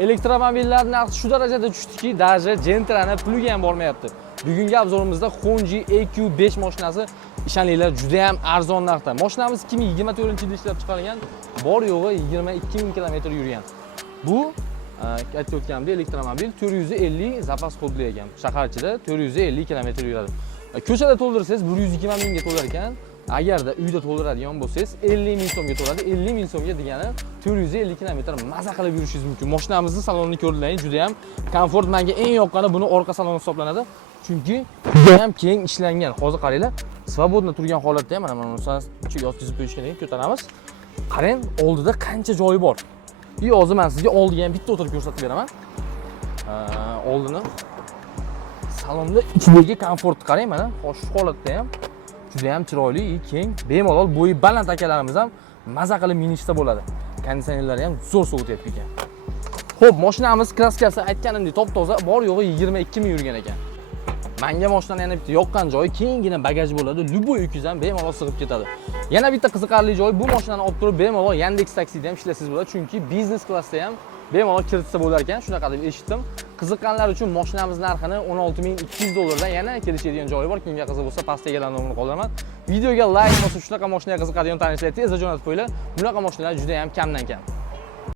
Elektromobillar narxi shu darajada tushdiki, даже Gentra'ni puliga ham bormayapti. Bugungi obzorimizda Honji EQ5 mashinasi ishoninglar juda ham arzon narxda. Mashinamiz 2024-yilda ishlab chiqarilgan, bor yo'g'i 22 ming kilometr yurgan. Bu aytayotganimda elektromobil 450 zapas kodli ekan. Shahar ichida 450 kilometr yuradi. Ko'chada to'ldirsangiz 120 mingga to'lar ekan. Agarda uyda to'ldiradigan bo'lsangiz 50 ming so'mga to'ladi. 50 ming so'mga degani 450 kilometr maza qilib yurishingiz mumkin. Mashinamizning salonini ko'rdilaring, juda ham komfort. Menga eng yoqqani buni orqa saloni hisoblanadi. Chunki juda ham keng ishlangan. Hozir qaranglar, svobodno turgan holatda ham mana bunisi yotqizib qo'yishgan ekan, ko'taramiz. Qarang, oldida qancha joyi bor. Hozir men sizga oldiga ham bitta o'tirib ko'rsatib beraman. Oldini salonda ichidagi komfortni qarang, mana shu holatda ham juda ham chiroyli, keng, bemalol bo'yi baland akalarimiz ham maza qilib minishda bo'ladi. Konditsionerlari ham zo'r sovutyapti ekan. Xo'p, mashinamiz kraskasi aytganimdek top-toza, bor yo'g'i 22 ming yurgan ekan. Menga mashinani yana bitta yoqqan joyi kenggina bagaj bo'ladi. Luboy yukingiz ham bemalol sig'ib ketadi. Yana bitta qiziqarli joyi, bu mashinani olib turib bemalol Yandex Taksida ham ishlasangiz bo'ladi, chunki biznes klassda ham bemalol kiritsa bo'lar ekan. Shunaqa deb eshitdim. Qiziqqanlar uchun mashinamiz narxini 16200 dollardan yana kelishadigan joyi bor. Kimga qiziq bo'lsa, pastdagi nomerni qoldiraman. Videoga like bosib, shunaqa mashinaga qiziqadigan tanishlar tezda jo'natib qo'yinglar. Bunaqa mashinalar juda ham kamdan kam.